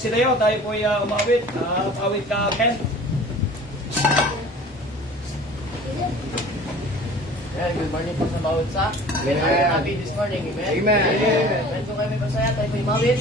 Tayo po ay umawit. Pawit ka, Ken. Good morning po sa bawat sa. Happy this morning. Amen. Amen. Amen. Kung kami masaya, tayo po umawit.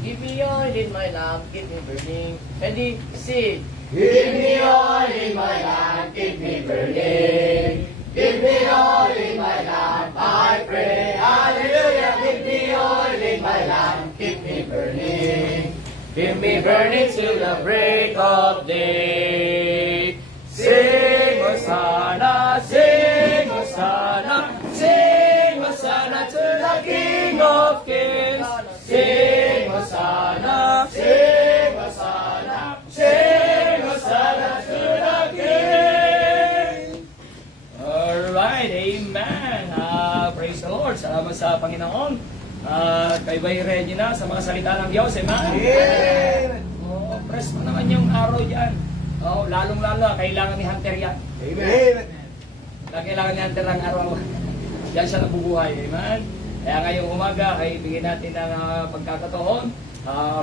Give me oil in my lamp, keep me burning. Ready, sing. Give me oil in my lamp, keep me burning. Give me oil in my lamp, I pray. Hallelujah. Give me oil in my lamp, keep me burning. Give me burning till the break of day. Sing Hosanna, sing Hosanna, sing Hosanna to the King of Kings. Sing Hosanna, sing Hosanna, sing Hosanna to the King. Alright, amen. Praise the Lord. Salamat sa Panginoon. Kayo ba'y ready na sa mga salita ng Diyos? Amen? Amen. Press mo naman yung araw dyan. Lalong-lalo, kailangan ni Hunter yan. Amen. Kailangan ni Hunter ang araw. Yan siya nabubuhay. Amen? Kaya ngayong umaga ay bigyan natin ng pagkakataon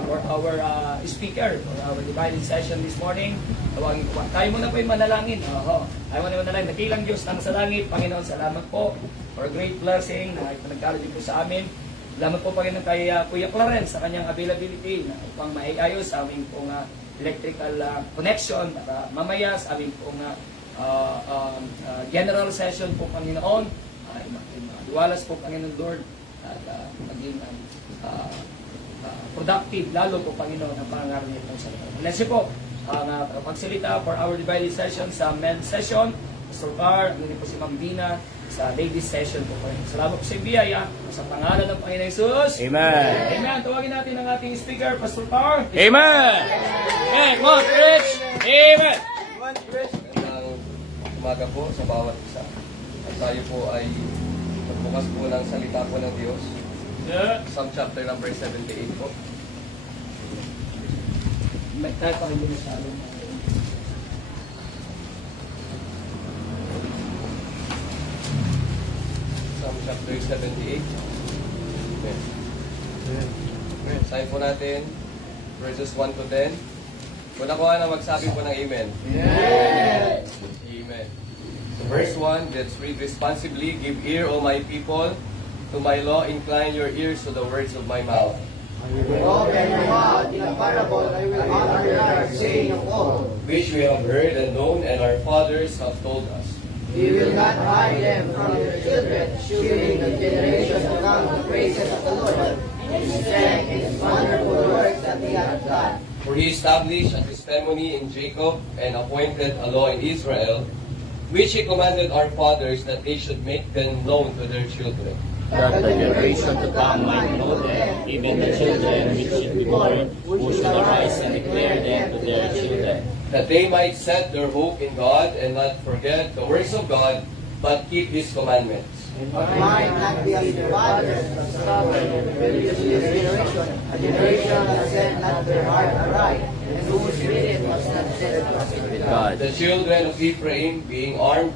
for our speaker, for our divided session this morning. Tawagin ko pa. Tayo muna po yung manalangin. Tayo muna yung manalangin. Nakilang Diyos ng sa langit. Panginoon, salamat po for a great blessing na ipinagkaloob din po sa amin. Salamat po Panginoon kay Kuya Clarence sa kanyang availability na upang maiayos sa aming pong electrical connection para mamaya sa aming pong general session po Panginoon. Iwalas po Panginoon Lord at maging productive lalo po Panginoon ang pangaral niyo sa iyo. Bless you po ang pagsalita for our divided session sa men's session. Pastor Carr, ang po si Ma'am Dina sa ladies session po Panginoon. Salamat po sa biyaya sa pangalan ng Panginoon Jesus. Amen. Amen. Tawagin natin ang ating speaker, Pastor Carr. Amen. Amen. Come on, Rich. Amen. Magandang umaga po sa bawat isa. At tayo po ay magbukas po ng salita po ng Diyos. Psalm chapter number 78 po. May tayo pa rin sa along. Psalm chapter 78. Amen. Sahin po natin verses 1 to 10. Kung nakuha na magsabi po ng Amen. Amen. Amen. So verse 1, let's read responsibly. Give ear, O my people, to my law. Incline your ears to the words of my mouth. Open your mouth in a parable, I will honor your saying of old. Which we have heard and known, and our fathers have told us. We will not hide them from your children, shewing the generation to come the praises of the Lord. His strength and his wonderful works that he hath done. For he established a testimony in Jacob, and appointed a law in Israel, which he commanded our fathers that they should make them known to their children. That the generation to come might know them, even the children which should be born, who should arise and declare them to their children. That they might set their hope in God, and not forget the works of God, but keep his commandments. But might not be as their fathers, stubborn and rebellious generation, a generation that set not their heart aright, and whose spirit was not steadfast with God. The children of Ephraim, being armed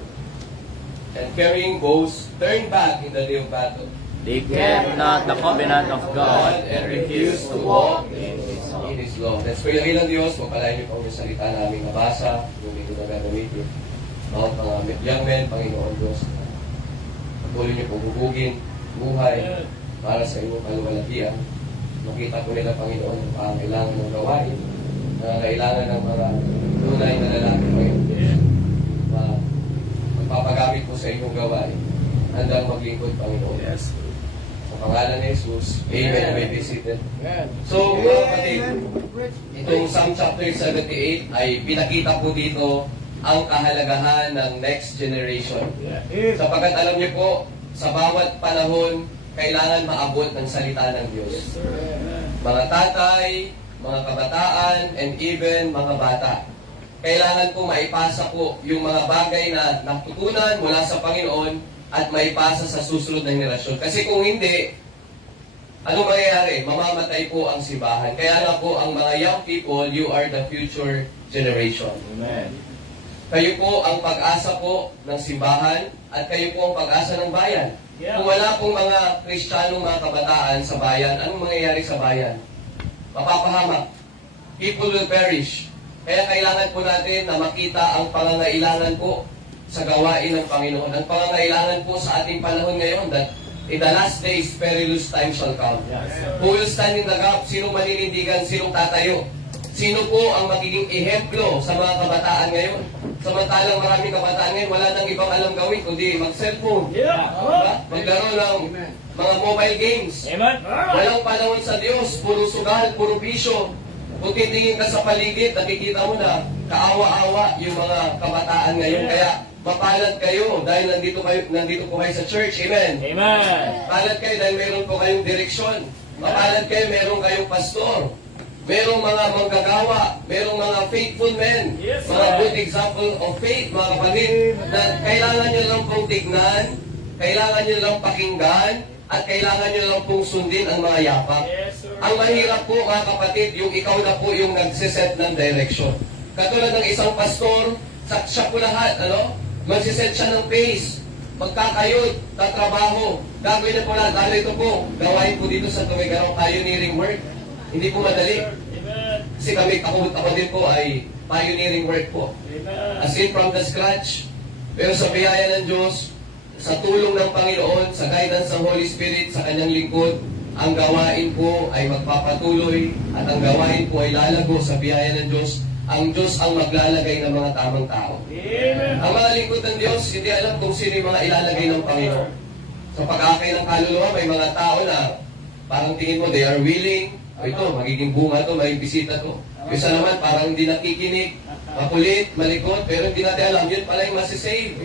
and carrying bows, turned back in the day of battle. They kept not the covenant of God And refused to walk in his law. Let's pray lang ng Diyos. Magpalain niyo po yung salita namin nabasa, yung hindi ko na gagamitin. Bawat mga young men, Panginoon Diyos. Patuloy niyo pong hubugin, buhay, para sa inyong kaluwalhatian. Makita po nila, Panginoon, ang pangailangan ng gawain, na kailangan ng mga tunay na lalaki, Panginoon. Magpapagamit po sa inyong gawain. Handang maglingkod, Panginoon. Yes. Sa pangalan ni Jesus, Amen. May be seated. So, mga kapatid, itong Psalm chapter 78 ay pinakita po dito ang kahalagahan ng next generation. Sapagkat alam niyo po, sa bawat panahon, kailangan maabot ng salita ng Diyos. Mga tatay, mga kabataan, and even mga bata. Kailangan po maipasa po yung mga bagay na natutunan mula sa Panginoon at maipasa sa susunod na henerasyon. Kasi kung hindi, anong mangyayari? Mamamatay po ang simbahan. Kaya nga po, ang mga young people, you are the future generation. Amen. Kayo po ang pag-asa po ng simbahan at kayo po ang pag-asa ng bayan. Yeah. Kung wala pong mga Kristiyanong mga kabataan sa bayan, anong mangyayari sa bayan? mapapahamak. People will perish. Kaya kailangan po natin na makita ang pangangailangan po sa gawain ng Panginoon. Ang pangangailangan po sa ating panahon ngayon that in the last days, perilous times shall come. Who will stand in the gap? Sinong maninindigan? Sinong tatayo? Sino po ang magiging ehemplo sa mga kabataan ngayon? Samantalang maraming kabataan ngayon, wala nang ibang alam gawin kundi mag-cellphone. Yeah. Diba? Maglaro ng mga mobile games. Amen. Walang panahon sa Diyos, puro sugal, puro bisyo. Kung titingin ka sa paligid, nakikita mo na kaawa-awa yung mga kabataan ngayon. Kaya mapalad kayo dahil nandito po kayo sa church. Amen. Amen. Mapalad kayo dahil meron po kayong direksyon. Mapalad kayo, meron kayong pastor. Merong mga manggagawa, merong mga faithful men, Yes, mga sir. good example of faith, mga kapatid, na kailangan nyo lang pong tignan, kailangan nyo lang pakinggan, at kailangan nyo lang pong sundin ang mga yapak. Yes, sir. Ang mahirap po, mga kapatid, yung ikaw na po yung nagsiset ng direction. Katulad ng isang pastor, siya po lahat, magsiset siya ng pace, magkakayod, tatrabaho, gagawin na po lahat. Lalo ito po, gawain po dito sa Tumigarong pioneering work. Hindi po madali. Amen. Kasi ako din po ay pioneering work po. Amen. As in from the scratch. Pero sa biyaya ng Diyos, sa tulong ng Panginoon, sa guidance ng Holy Spirit, sa kanyang lingkod, ang gawain po ay magpapatuloy at ang gawain po ay lalago sa biyaya ng Diyos. Ang Diyos ang maglalagay ng mga tamang tao. Amen. Ang mga lingkod ng Diyos, hindi alam kung sino yung mga ilalagay ng Panginoon. Sa pag-akay ng kaluluwa, may mga tao na parang tingin mo, they are willing. Ito, magiging bunga to, may bisita to. Yung isa naman, parang hindi nakikinig, makulit, malikot, pero hindi natin alam, yun pala yung masisave.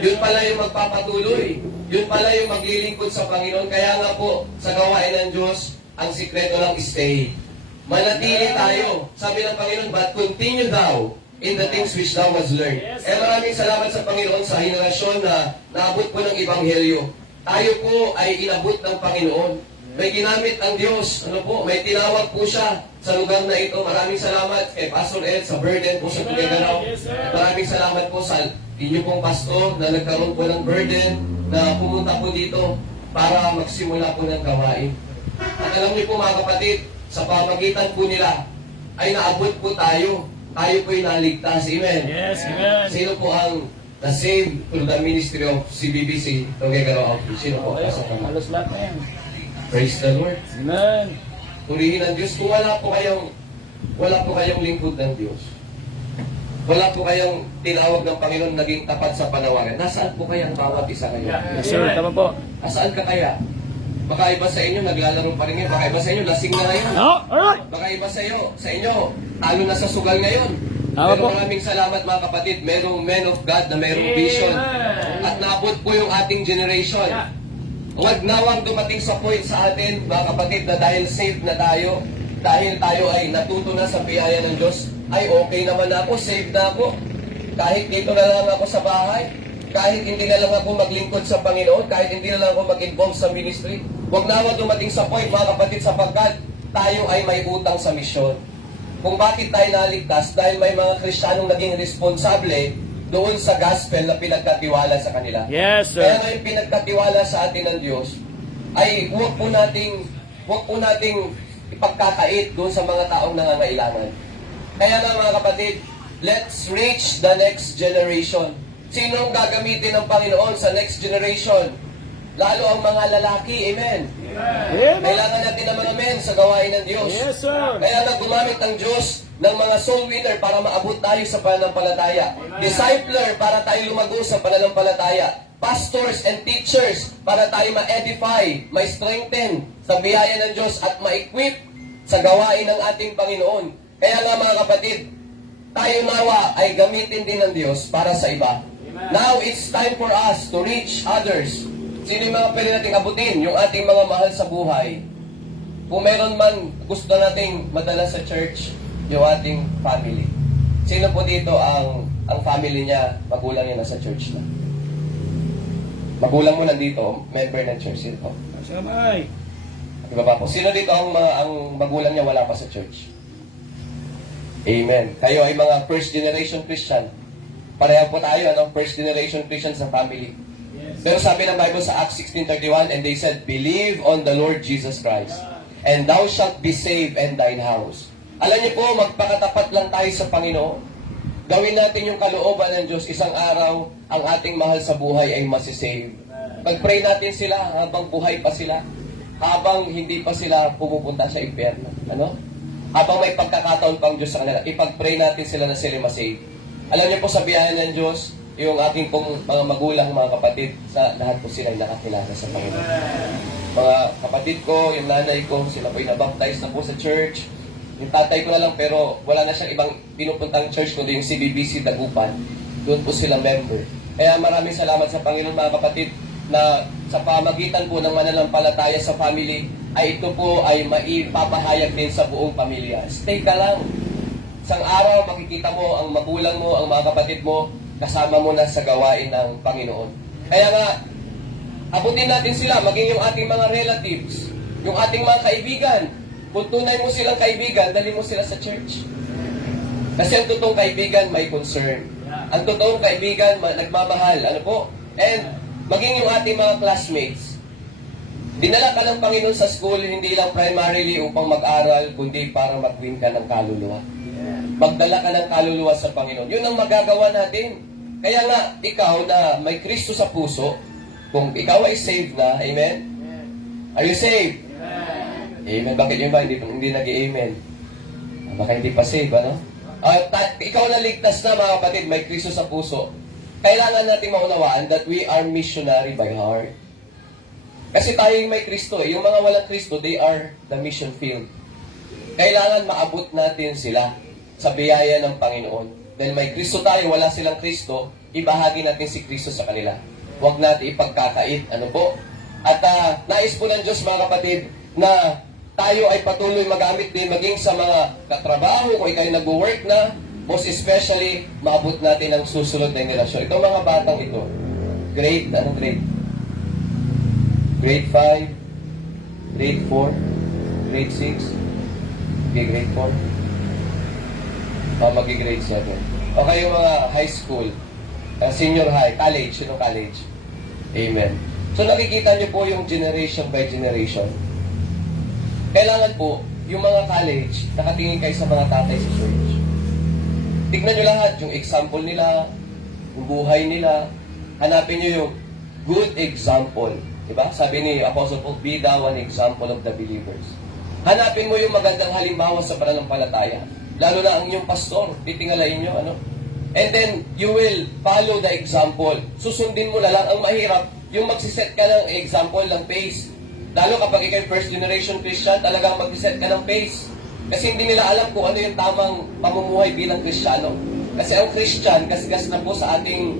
Yun pala yung magpapatuloy. Yun pala yung maglilingkod sa Panginoon. Kaya nga po, sa gawain ng Diyos, ang sikreto lang is stay. Manatili tayo. Sabi ng Panginoon, but continue thou in the things which thou hast learned. Maraming salamat sa Panginoon sa henerasyon na naabot po ng Ebanghelyo. Tayo po ay inabot ng Panginoon. May ginamit ang Diyos. May tinawag po siya sa lugar na ito. Maraming salamat kay Pastor Ed sa burden po sa Tumigarong. Maraming salamat po sa inyo pong pastor na nagkaroon po ng burden na pumunta po dito para magsimula po ng gawain. At alam niyo po mga kapatid, sa pamagitan po nila ay naabot po tayo. Tayo po ay naligtas. Amen. Yes, amen. Sino po ang na-save through the ministry of CBBC, Tumigarong Outreach? Sino po? Pasok naman. Halos lahat na yan. Praise the Lord. Amen. Purihin ang Diyos. Kung wala po kayong lingkod ng Diyos, wala po kayong tinawag ng Panginoon naging tapat sa panawagan, nasaan po kaya ang bawat isa kayo? Yes, sir. Tama po. Nasaan ka kaya? Baka iba sa inyo, naglalaro pa rin ngayon. Baka iba sa inyo, lasing na ngayon. No? Alright. Baka iba sa inyo, talo na sa sugal ngayon. Tama Pero po. maraming salamat mga kapatid, merong men of God na merong vision. Amen. At naabot po yung ating generation. Huwag nawang dumating sa point sa atin, mga kapatid, na dahil saved na tayo, dahil tayo ay natuto na sa biyaya ng Diyos, ay okay naman ako, saved na ako. Kahit dito na lang ako sa bahay, kahit hindi na lang ako maglingkod sa Panginoon, kahit hindi na lang ako mag-involve sa ministry, huwag nawang dumating sa point, mga kapatid, sapagkat tayo ay may utang sa misyon. Kung bakit tayo naligtas, dahil may mga Kristiyanong naging responsable doon sa gospel na pinagkatiwala sa kanila. Yes, Kaya sir. ngayon pinagkatiwala sa atin ng Diyos, ay huwag po nating ipagkakait doon sa mga taong nangangailangan. Kaya nga mga kapatid, let's reach the next generation. Sinong gagamitin ng Panginoon sa next generation? Lalo ang mga lalaki, amen. Amen. Kailangan natin ng mga men sa gawain ng Diyos. Yes, sir. Kaya nga gumamit ang Diyos ng mga soul winner para maabot tayo sa pananampalataya. Discipler para tayo lumago sa pananampalataya. Pastors and teachers para tayo ma-edify, ma-strengthen sa biyaya ng Diyos at ma-equip sa gawain ng ating Panginoon. Kaya nga mga kapatid, tayo nawa ay gamitin din ng Diyos para sa iba. Now it's time for us to reach others. Sino yung mga pwede nating abutin? Yung ating mga mahal sa buhay. Kung meron man gusto nating madala sa church, yung ating family. Sino po dito ang family niya, magulang niya nasa church na? Magulang mo nandito, member ng church. Sino po? Samay. Iba pa po. Sino dito ang magulang niya wala pa sa church? Amen. Kayo ay mga first generation Christian. Pareho po tayo, first generation Christian sa family. Pero sabi ng Bible sa Acts 16:31, and they said, believe on the Lord Jesus Christ, and thou shalt be saved and thine house. Alam niyo po, magpakatapat lang tayo sa Panginoon. Gawin natin yung kalooban ng Diyos, isang araw, ang ating mahal sa buhay ay masisave. Pag-pray natin sila habang buhay pa sila, habang hindi pa sila pumupunta sa impyerno. Ano? Habang may pagkakataon pang Diyos sa kanila, ipag-pray natin sila na sila masave. Alam niyo po, sa biyaya ng Diyos, yung ating pong mga magulang, mga kapatid, sa lahat po sila nakakilala sa Panginoon. Mga kapatid ko, yung nanay ko, sila po yung nabaptize na po sa church. Yung tatay ko na lang, pero wala na siyang ibang pinupuntang church, kundi yung CBBC Dagupan. Doon po sila member. Kaya maraming salamat sa Panginoon, mga kapatid, na sa pamagitan po ng mananampalataya sa family, ay ito po ay maipapahayag din sa buong pamilya. Stay ka lang. Isang araw, makikita mo ang magulang mo, ang mga kapatid mo, kasama mo na sa gawain ng Panginoon. Kaya nga, abutin natin sila, maging yung ating mga relatives, yung ating mga kaibigan. Kung tunay mo silang kaibigan, dali mo sila sa church. Kasi ang totoong kaibigan may concern. Ang totoong kaibigan nagmamahal. Ano po? And maging yung ating mga classmates. Dinala ka ng Panginoon sa school, hindi lang primarily upang mag-aral, kundi para mag-win ka ng kaluluwa. Magdala ka ng kaluluwa sa Panginoon. Yun ang magagawa natin. Kaya nga, ikaw na may Kristo sa puso, kung ikaw ay saved na, amen? Are you saved? Amen. Bakit yung ba hindi nag-amen? Baka hindi pa saved, ano? Ikaw na ligtas na, mga kapatid, may Kristo sa puso. Kailangan natin maunawaan that we are missionary by heart. Kasi tayo yung may Kristo. Yung mga walang Kristo, they are the mission field. Kailangan maabot natin sila sa biyaya ng Panginoon. Dahil may Kristo tayo, wala silang Kristo, ibahagi natin si Kristo sa kanila. Huwag natin ipagkakait. Ano po? At nais po ng Diyos, mga kapatid, na tayo ay patuloy magamit din maging sa mga katrabaho, kung ikaw nag-work na, most especially, maabot natin ang susunod na generasyon. Itong mga batang ito, anong grade? Grade 5, grade 4, grade 6, okay, grade 4, mag-grade 7. Okay, yung mga high school, senior high, college, sino college? Amen. So nakikita niyo po yung generation by generation. Kailangan po, yung mga college, nakatingin kayo sa mga tatay sa church. Tignan nyo lahat, yung example nila, yung buhay nila. Hanapin nyo yung good example. Diba? Sabi ni Apostle Paul, be thou an example of the believers. Hanapin mo yung magandang halimbawa sa pananampalataya. Lalo na ang inyong pastor, titingalain nyo, ano? And then, you will follow the example. Susundin mo na lang. Ang mahirap, yung magsiset ka ng example ng pace. Lalo kapag ikaw first generation Christian, talagang mag-set ka ng pace. Kasi hindi nila alam kung ano yung tamang pamumuhay bilang Kristiyano. Kasi ang Christian, kasgas na po sa ating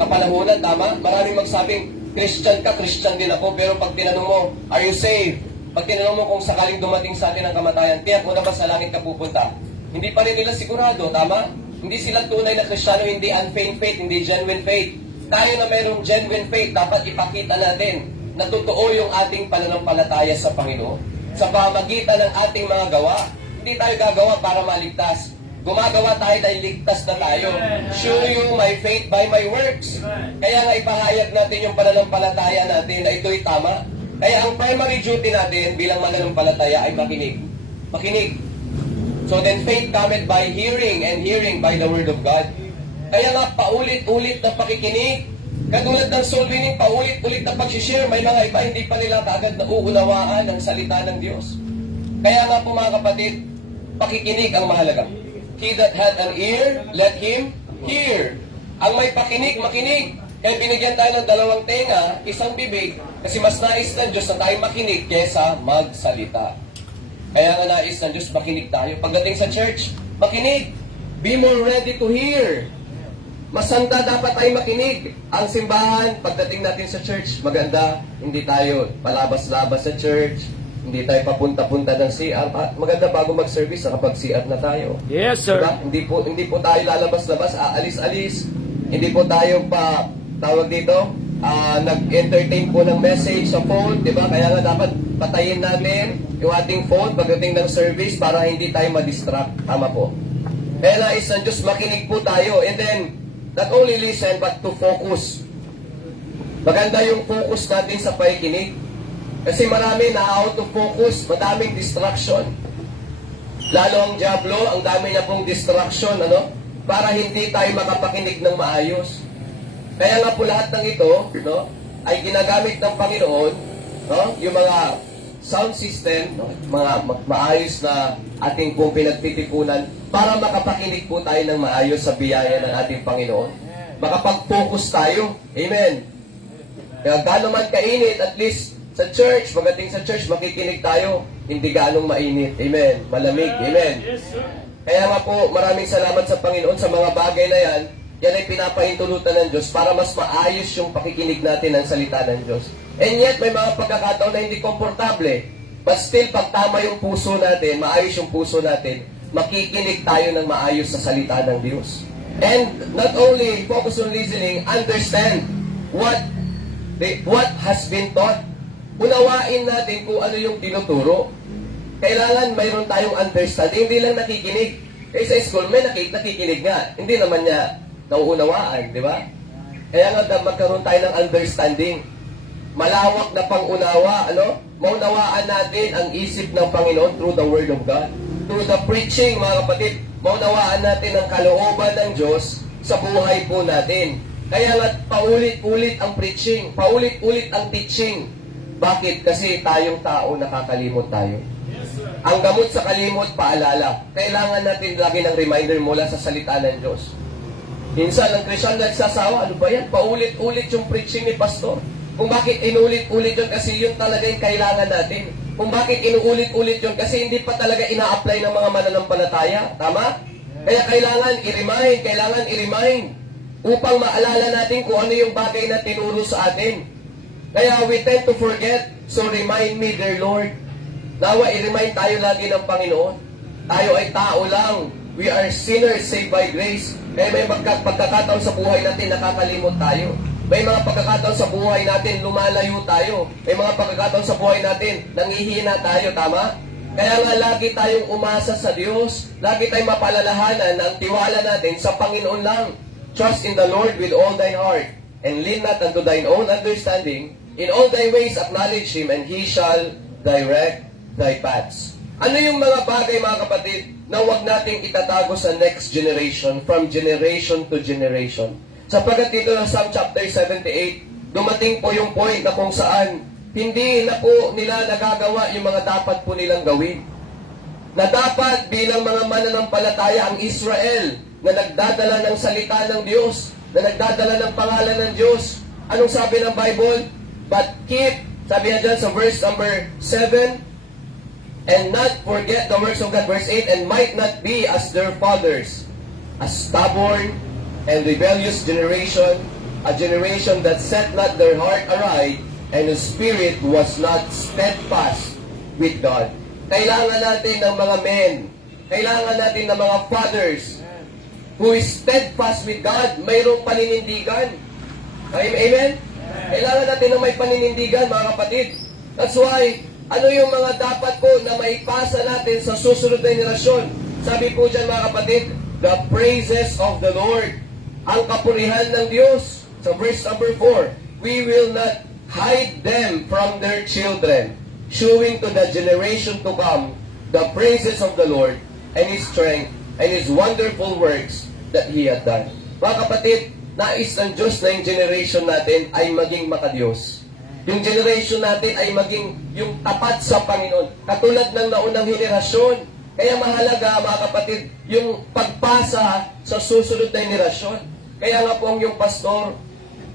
kapanahunan, tama? Maraming magsabing, Christian ka, Christian din ako. Pero pag tinanong mo, are you saved? Pag tinanong mo kung sakaling dumating sa atin ang kamatayan, tiyak mo na ba sa langit ka pupunta? Hindi pa rin nila sigurado, tama? Hindi sila tunay na Kristiyano, hindi unfeigned faith, hindi genuine faith. Tayo na mayroong genuine faith, dapat ipakita natin na totoo yung ating pananampalataya sa Panginoon. Sa pamagitan ng ating mga gawa, hindi tayo gagawa para maligtas. Gumagawa tayo dahil ligtas na tayo. Show you my faith by my works. Kaya nga ipahayag natin yung pananampalataya natin na ito'y tama. Kaya ang primary duty natin bilang mananampalataya ay makinig. Makinig. So then faith cometh by hearing, and hearing by the word of God. Kaya nga paulit-ulit na pakikinig. Katulad ng soul winning, paulit-ulit na pag-share, may mga iba hindi pa nila kaagad na uunawaan ang salita ng Diyos. Kaya nga po mga kapatid, pakikinig ang mahalaga. He that had an ear, let him hear. Ang may pakinig, makinig. Kaya binigyan tayo ng dalawang tenga, isang bibig, kasi mas nais ng Diyos na tayo makinig kesa magsalita. Kaya nga nais ng Diyos, makinig tayo. Pagdating sa church, makinig. Be more ready to hear. Masanda dapat tayo makinig. Ang simbahan, pagdating natin sa church, maganda, hindi tayo palabas-labas sa church, hindi tayo papunta-punta ng CR. Maganda bago mag-service, nakapag-CR na tayo. Yes, sir. Diba? Hindi po tayo lalabas-labas, aalis-alis. Hindi po tayo tawag dito, nag-entertain po ng message sa phone, di ba? Kaya nga dapat patayin namin yung ating phone pagdating ng service para hindi tayo ma-distract. Tama po. Kaya nais ng Diyos, makinig po tayo. And then, not only listen, but to focus. Maganda yung focus natin sa pakikinig. Kasi marami na out of focus, madaming distraction. Lalo ang Diablo, ang dami niya pong distraction, ano? Para hindi tayo makapakinig ng maayos. Kaya nga po lahat ng ito, no, ay ginagamit ng Panginoon, no, yung mga sound system, no, mga maayos na ating pong pinagtitipunan para makapakinig po tayo ng maayos sa biyaya ng ating Panginoon. Makapag-focus tayo. Amen. Kaya gaano man kainit, at least sa church, pagdating sa church, makikinig tayo. Hindi gaanong mainit. Amen. Malamig. Amen. Kaya nga po, maraming salamat sa Panginoon sa mga bagay na yan. Yan ay pinapahintulutan ng Diyos para mas maayos yung pakikinig natin ng salita ng Diyos. And yet, may mga pagkakataon na hindi komportable. But still, pag tama yung puso natin, maayos yung puso natin, makikinig tayo ng maayos sa salita ng Diyos. And not only focus on listening, understand what has been taught. Unawain natin kung ano yung tinuturo. Kailangan mayroon tayong understanding, hindi lang nakikinig. Kasi sa school, may nakikinig nga. Hindi naman niya nauunawaan, di ba? Kaya nga magkaroon tayo ng understanding. Malawak na pangunawa, ano? Maunawaan natin ang isip ng Panginoon through the Word of God. Through the preaching, mga kapatid, maunawaan natin ang kalooban ng Diyos sa buhay po natin. Kaya nga paulit-ulit ang preaching, paulit-ulit ang teaching. Bakit? Kasi tayong tao nakakalimot tayo. Ang gamot sa kalimot, paalala. Kailangan natin lagi ng reminder mula sa salita ng Diyos. Minsan, ang Kristiyan nagsasawa, ano ba yan? Paulit-ulit yung preaching ni Pastor. Kung bakit inuulit-ulit yun, kasi yun talaga yung kailangan natin. Kung bakit inuulit-ulit yun, kasi hindi pa talaga ina-apply ng mga mananampalataya. Tama? Kaya kailangan i-remind upang maalala natin kung ano yung bagay na tinuro sa atin. Kaya we tend to forget, so remind me, dear Lord. Nawa, i-remind tayo lagi ng Panginoon. Tayo ay tao lang. We are sinners saved by grace. Kaya may pagkakataon sa buhay natin, nakakalimot tayo. May mga pagkakataon sa buhay natin, lumalayo tayo. May mga pagkakataon sa buhay natin, nangihina tayo, tama? Kaya nga lagi tayong umasa sa Diyos. Lagi tayong mapalalahanan na ang tiwala natin sa Panginoon lang. Trust in the Lord with all thy heart, and lean not unto thine own understanding. In all thy ways acknowledge Him, and He shall direct thy paths. Ano yung mga bagay, mga kapatid, na huwag nating itatago sa next generation, from generation to generation? Sapagkat dito sa Psalm chapter 78, dumating po yung point na kung saan hindi na po nila nagagawa yung mga dapat po nilang gawin. Na dapat bilang mga mananampalataya ang Israel na nagdadala ng salita ng Diyos, na nagdadala ng pangalan ng Diyos. Anong sabi ng Bible? But keep, sabi niya dyan sa verse number 7, and not forget the works of God, verse 8, and might not be as their fathers, a stubborn and rebellious generation, a generation that set not their heart aright, and whose spirit was not steadfast with God. Kailangan natin ng mga men, kailangan natin ng mga fathers, who is steadfast with God, mayroong paninindigan. Amen? Kailangan natin ng may paninindigan, mga kapatid. That's why, ano yung mga dapat po na maipasa natin sa susunod na henerasyon? Sabi po dyan, mga kapatid, the praises of the Lord. Ang kapurihan ng Diyos. Sa verse number 4, we will not hide them from their children, showing to the generation to come the praises of the Lord and His strength and His wonderful works that He had done. Mga kapatid, nais ng Diyos na yung generation natin ay maging makadiyos. Yung generation natin ay maging yung tapat sa Panginoon. Katulad ng naunang henerasyon. Kaya mahalaga, mga kapatid, yung pagpasa sa susunod na henerasyon. Kaya nga po ang yung pastor,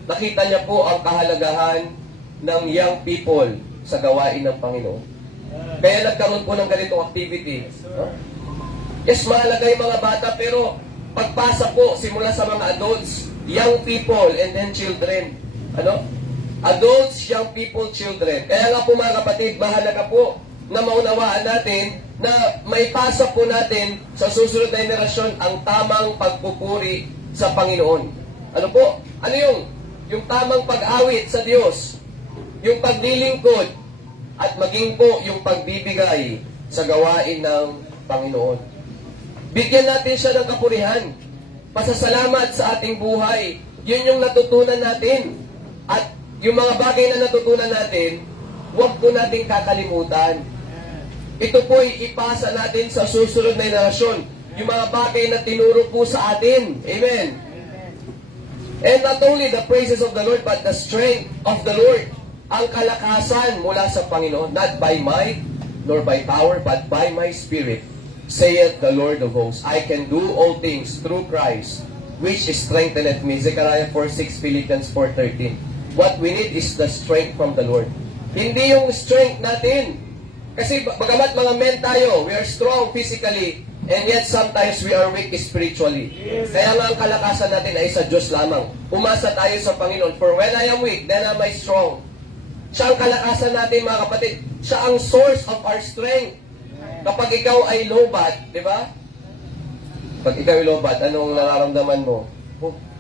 nakita niya po ang kahalagahan ng young people sa gawain ng Panginoon. Kaya nagkaroon po ng ganitong activity. Yes, mahalaga yung mga bata, pero pagpasa po simula sa mga adults, young people, and then children. Ano? Adults, young people, children. Kaya nga po, mga kapatid, mahalaga po na maunawaan natin na may pasa po natin sa susunod na henerasyon ang tamang pagpupuri sa Panginoon. Ano po? Ano yung tamang pag-awit sa Diyos, yung paglilingkod, at maging po yung pagbibigay sa gawain ng Panginoon. Bigyan natin siya ng kapurihan. Pasasalamat sa ating buhay. Yun yung natutunan natin. At yung mga bagay na natutunan natin, huwag po nating kakalimutan. Ito po'y ipasa natin sa susunod na henerasyon. Yung mga bagay na tinuro po sa atin. Amen. And not only the praises of the Lord, but the strength of the Lord. Ang kalakasan mula sa Panginoon, not by might, nor by power, but by my Spirit, saith the Lord of hosts. I can do all things through Christ, which strengtheneth me. Zechariah 4:6, Philippians 4:13. What we need is the strength from the Lord. Hindi yung strength natin. Kasi bagamat mga men tayo, we are strong physically, and yet sometimes we are weak spiritually. Kaya nga ang kalakasan natin ay sa Diyos lamang. Umasa tayo sa Panginoon. For when I am weak, then am I strong. Siya ang kalakasan natin, mga kapatid. Siya ang source of our strength. Kapag ikaw ay lobat, di ba? Pag ikaw ay lobat, anong nararamdaman mo?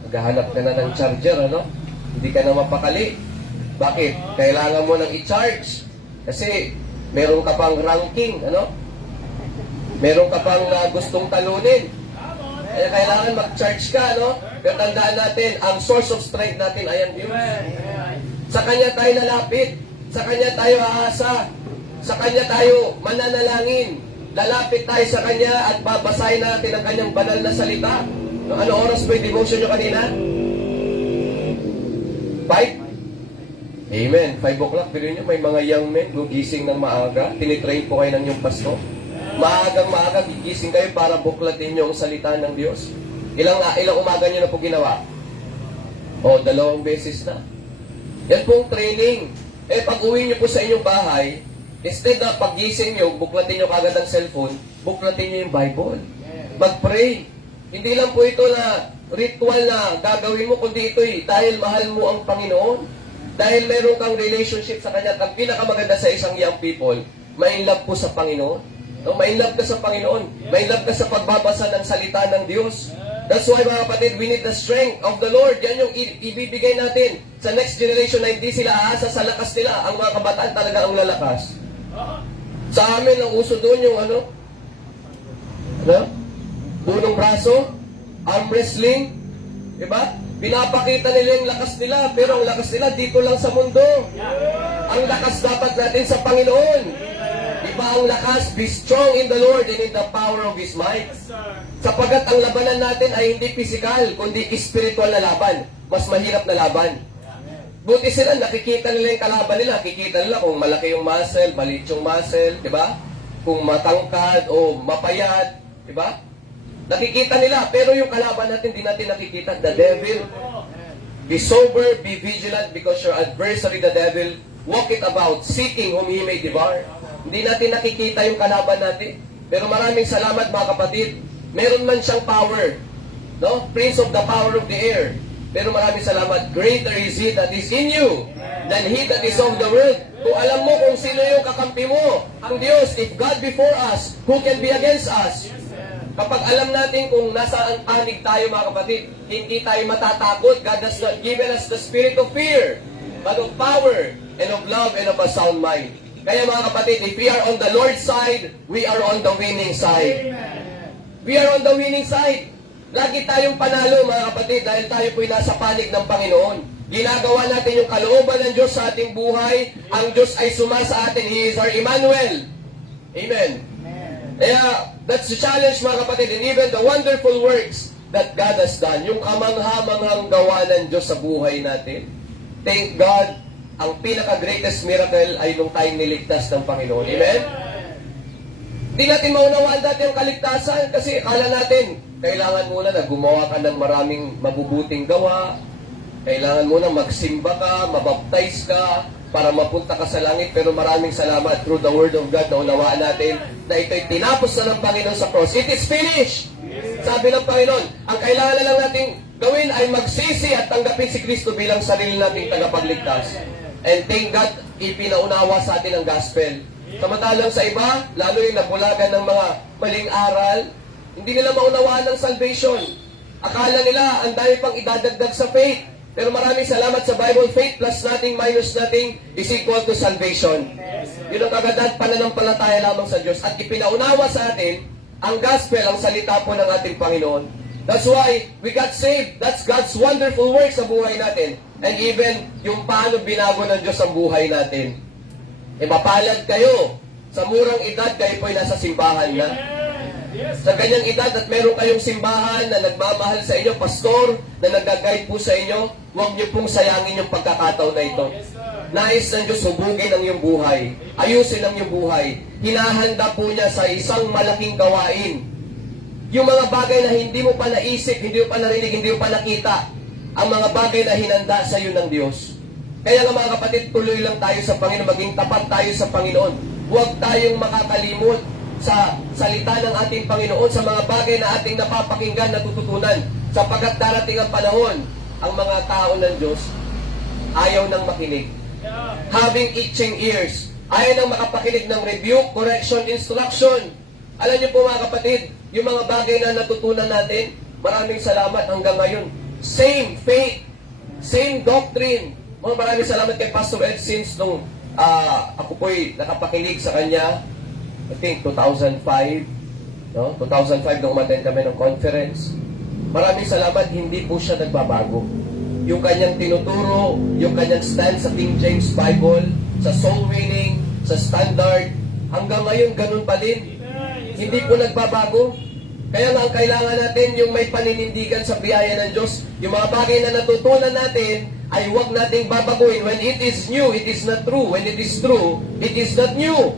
Maghahanap ka na ng charger, ano? Hindi ka na mapakali. Bakit? Kailangan mo nang i-charge. Kasi meron ka pang ranking, ano? Meron ka pang gustong talunin. Kaya kailangan mag-charge ka, no? Pero tandaan natin, ang source of strength natin ay ang Diyos. Sa Kanya tayo nalapit. Sa Kanya tayo aasa. Sa Kanya tayo mananalangin. Lalapit tayo sa Kanya at babasahin natin ang Kanyang banal na salita. No, ano oras po yung devotion nyo kanina? 5? Amen. 5 o'clock. Pero nyo, may mga young men gugising ng maaga. Tinitrain po kayo ng yung pasto. Maagang-maaga, gigising kayo para buklatin nyo ang salita ng Diyos. Ilang umaga nyo na po ginawa? 2 beses na. Yan pong training. Pag uwi nyo po sa inyong bahay, instead na paggising nyo, buklatin nyo kagad ang cellphone, buklatin nyo yung Bible. Mag-pray. Hindi lang po ito na ritual na gagawin mo, kundi ito'y dahil mahal mo ang Panginoon. Dahil meron kang relationship sa Kanya. Ang pinakamaganda sa isang young people, may love po sa Panginoon. No, may love ka sa Panginoon. May love ka sa pagbabasa ng salita ng Diyos. That's why, mga kapatid, we need the strength of the Lord. Yan yung ibibigay natin sa next generation na hindi sila aasa sa lakas nila. Ang mga kabataan talaga ang lalakas. Sa amin, ang uso doon yung bunong braso, arm wrestling, diba? Pinapakita nila yung lakas nila, pero ang lakas nila dito lang sa mundo. Ang lakas dapat natin sa Panginoon. Iba ang lakas, be strong in the Lord and in the power of His might. Sapagat ang labanan natin ay hindi physical, kundi spiritual na laban. Mas mahirap na laban. Buti sila, nakikita nila yung kalaban nila. Nakikita nila kung malaki yung muscle, maliit yung muscle, di ba? Kung matangkad o mapayat, di ba? Nakikita nila, pero yung kalaban natin, di natin nakikita. The devil. Be sober, be vigilant, because your adversary, the devil, walk it about, seeking whom he may devour. Hindi natin nakikita yung kalaban natin. Pero maraming salamat, mga kapatid. Meron man siyang power. No? Prince of the power of the air. Pero maraming salamat. Greater is He that is in you than he that is of the world. Kung alam mo kung sino yung kakampi mo, ang Diyos, if God before us, who can be against us? Kapag alam natin kung nasa panig tayo, mga kapatid, hindi tayo matatakot. God has not given us the spirit of fear, but of power, and of love, and of a sound mind. Kaya, mga kapatid, if we are on the Lord's side, we are on the winning side. We are on the winning side. Lagi tayong panalo, mga kapatid, dahil tayo po'y nasa panig ng Panginoon. Ginagawa natin yung kalooban ng Diyos sa ating buhay. Ang Diyos ay sumasa atin. He is our Emmanuel. Amen. Kaya, that's the challenge, mga kapatid, and even the wonderful works that God has done. Yung kamangha-manghang gawa ng Diyos sa buhay natin. Thank God, ang pinaka-greatest miracle ay nung tayong niligtas ng Panginoon. Amen? Hindi natin maunawaan dati ang kaligtasan kasi akala natin, kailangan muna na gumawa ka ng maraming mabubuting gawa, kailangan muna magsimba ka, mabaptize ka, para mapunta ka sa langit. Pero maraming salamat through the Word of God na unawaan natin na ito'y tinapos na ng Panginoon sa cross. It is finished! Sabi ng Panginoon, ang kailangan na lang natin gawin ay magsisi at tanggapin si Kristo bilang sarili nating tagapagligtas. And thank God, ipinaunawa sa atin ang gospel. Samantalang sa iba, lalo yung nabulagan ng mga maling aral, hindi nila maunawaan ng salvation. Akala nila, ang dami pang idadagdag sa faith. Pero maraming salamat sa Bible, faith plus nothing minus nothing is equal to salvation. Yun ang kagandang pananampalataya lamang sa Diyos. At ipinaunawa sa atin, ang gospel, ang salita po ng ating Panginoon. That's why we got saved. That's God's wonderful work sa buhay natin. And even yung paano binago ng Diyos ang buhay natin. mapalad kayo. Sa murang edad, kayo po'y nasa simbahan na. Sa ganyang edad at meron kayong simbahan na nagmamahal sa inyo, pastor, na nag-guide po sa inyo, huwag niyo pong sayangin yung pagkakataon na ito. Nais ng Diyos hubugin ang iyong buhay. Ayusin ang iyong buhay. Hinahanda po niya sa isang malaking gawain. Yung mga bagay na hindi mo pa naisip, hindi mo pa narinig, hindi mo pa nakita, ang mga bagay na hinanda sa iyo ng Diyos. Kaya nga mga kapatid, tuloy lang tayo sa Panginoon, maging tapat tayo sa Panginoon. Huwag tayong makakalimot sa salita ng ating Panginoon, sa mga bagay na ating napapakinggan, natututunan. Sapagkat darating ang panahon, ang mga tao ng Diyos ayaw nang makinig. Having itching ears, ayaw nang makapakinig ng rebuke, correction, instruction. Alam niyo po mga kapatid, yung mga bagay na natutunan natin, maraming salamat hanggang ngayon. Same faith, same doctrine. Maraming salamat kay Pastor Ed since nung ako po'y nakapakinig sa kanya, I think 2005, no? 2005 nung umattend kami ng conference. Maraming salamat, hindi po siya nagbabago. Yung kanyang tinuturo, yung kanyang stand sa King James Bible, sa soul winning, sa standard, hanggang ngayon ganun pa din. Hindi po nagbabago. Kaya nga ang kailangan natin yung may paninindigan sa biyaya ng Diyos. Yung mga bagay na natutunan natin ay huwag nating babaguhin. When it is new, it is not true. When it is true, it is not new.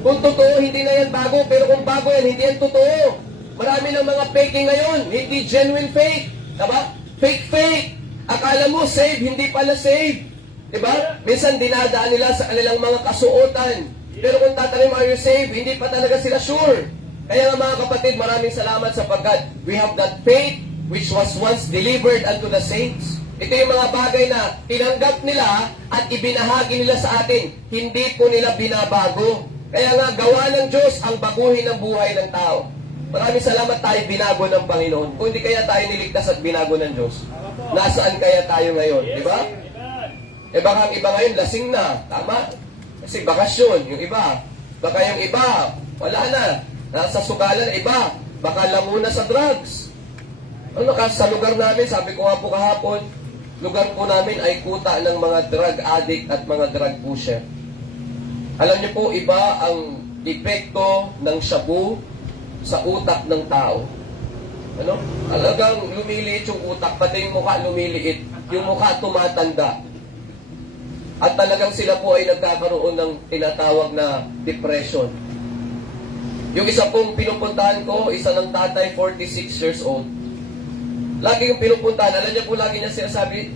Kung totoo, hindi na yan bago. Pero kung bago yan, hindi yan totoo. Marami ng mga faking ngayon. Hindi genuine faith. Diba? Fake faith. Akala mo save, hindi pala save. Diba? Minsan dinadaan nila sa kanilang mga kasuotan. Pero kung tatanungin, are you saved? Hindi pa talaga sila sure. Kaya nga mga kapatid, maraming salamat sapagkat we have that faith which was once delivered unto the saints. Ito yung mga bagay na tinanggap nila at ibinahagi nila sa atin. Hindi po nila binabago. Kaya nga gawa ng Diyos ang baguhin ng buhay ng tao. Maraming salamat tayo binago ng Panginoon. Kung hindi kaya tayo niligtas at binago ng Diyos, nasaan kaya tayo ngayon? Di ba? Baka ang iba ngayon lasing na. Tama? Kasi bakasyon, yung iba. Baka yung iba, wala na. Nasa sugalan, iba. Baka lamuna sa drugs. Ano kasi sa lugar namin, sabi ko nga po kahapon, lugar po namin ay kuta ng mga drug addict at mga drug pusher. Alam niyo po, iba ang epekto ng shabu sa utak ng tao. Ano? Talagang lumiliit yung utak, pati yung mukha lumiliit. Yung mukha tumatanda. At talagang sila po ay nagkakaroon ng tinatawag na depression. Yung isa pong pinupuntahan ko, isa ng tatay, 46 years old. Lagi yung pinupuntahan, alam niya po lagi niya sinasabi,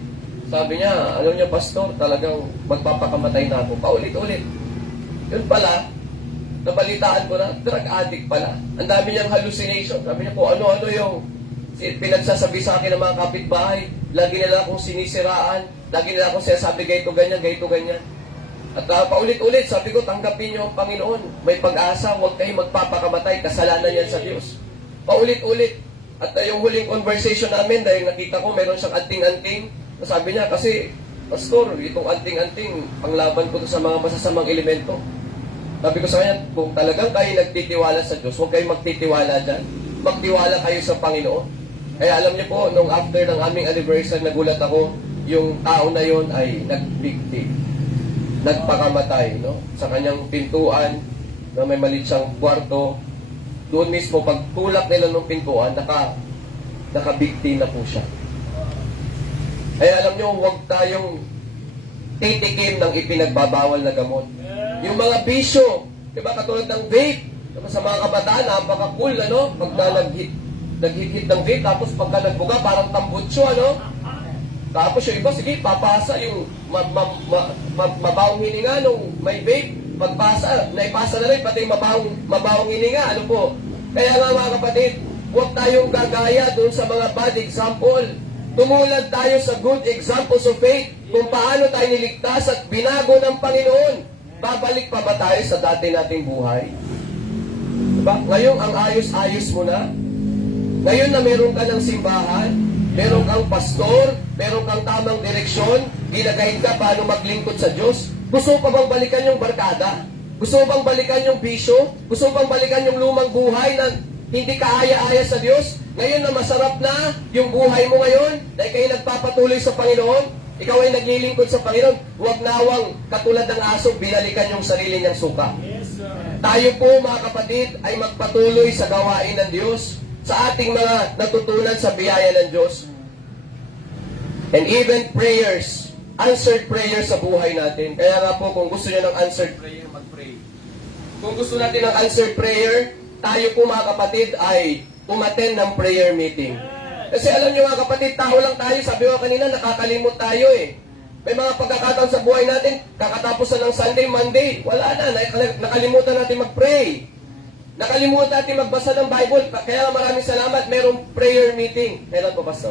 sabi niya, alam niya pastor, talagang magpapakamatay na ako. Paulit-ulit. Yun pala, nabalitaan ko na, drug addict pala. Ang dami niyang hallucination. Sabi niya po, ano-ano yung pinagsasabi sa akin ng mga kapitbahay. Lagi nila akong sinisiraan. Lagi nila akong sinasabi, gayto ganyan, gayto ganyan. At paulit-ulit, sabi ko, tanggapin niyo ang Panginoon. May pag-asa, huwag kayong magpapakamatay. Kasalanan yan sa Diyos. Paulit-ulit. At yung huling conversation namin, dahil nakita ko, meron siyang anting-anting. Sabi niya, kasi, pastor, itong anting-anting, panglaban ko to sa mga masasamang elemento. Sabi ko sa kanya, kung talagang kayo nagtitiwala sa Diyos, huwag kayong magtitiwala dyan. Magtiwala kayo sa Panginoon. Kaya alam niyo po, nung after ng aming anniversary, nagulat ako, yung tao na yon ay nag-victim. Nagpakamatay, no? Sa kanyang pintuan, na may maliit siyang kwarto, doon mismo, pag tulak nila ng pintuan, nakabikti na po siya. Kaya alam nyo, huwag tayong titikim ng ipinagbabawal na gamot. Yung mga bisyo, di ba, katulad ng vape, diba, sa mga kabataan, napaka-cool, ano? Pag naghit-hit ng vape, tapos pagka nagbuga, parang tambutso, ano? Tapos yung iba, sige, papasa yung mabawang hininga nung may vape. Pagpasa, naipasa na rin, pati yung mabawang hininga. Ano po? Kaya nga mga kapatid, huwag tayong gagaya doon sa mga bad example. Tumulad tayo sa good examples of faith kung paano tayo niligtas at binago ng Panginoon. Babalik pa ba tayo sa dati nating buhay? Diba? Ngayon, ang ayos-ayos mo na. Ngayon na meron ka ng simbahan, meron kang pastor, meron kang tamang direksyon, ginagayin ka paano maglingkod sa Diyos. Gusto mo pa bang balikan yung barkada? Gusto mo bang balikan yung bisyo? Gusto mo bang balikan yung lumang buhay na hindi kaaya-aya sa Diyos? Ngayon na masarap na yung buhay mo ngayon, dahil kayo nagpapatuloy sa Panginoon, ikaw ay naglilingkod sa Panginoon, huwag nawang katulad ng aso, binalikan yung sarili niyang suka. Tayo po mga kapatid ay magpatuloy sa gawain ng Diyos, sa ating mga natutunan sa biyaya ng Diyos. And even prayers, answered prayers sa buhay natin. Kaya nga po, kung gusto niyo ng answered prayer, mag-pray. Kung gusto natin ng answered prayer, tayo po mga kapatid ay umattend ng prayer meeting. Kasi alam niyo mga kapatid, tao lang tayo. Sabi ko kanina, nakakalimot tayo eh. May mga pagkakataon sa buhay natin, kakatapos na ng Sunday, Monday, wala na, nakalimutan natin mag-pray. Nakalimutan natin magbasa ng Bible. Kaya maraming salamat, merong prayer meeting. Kailan po, Pastor?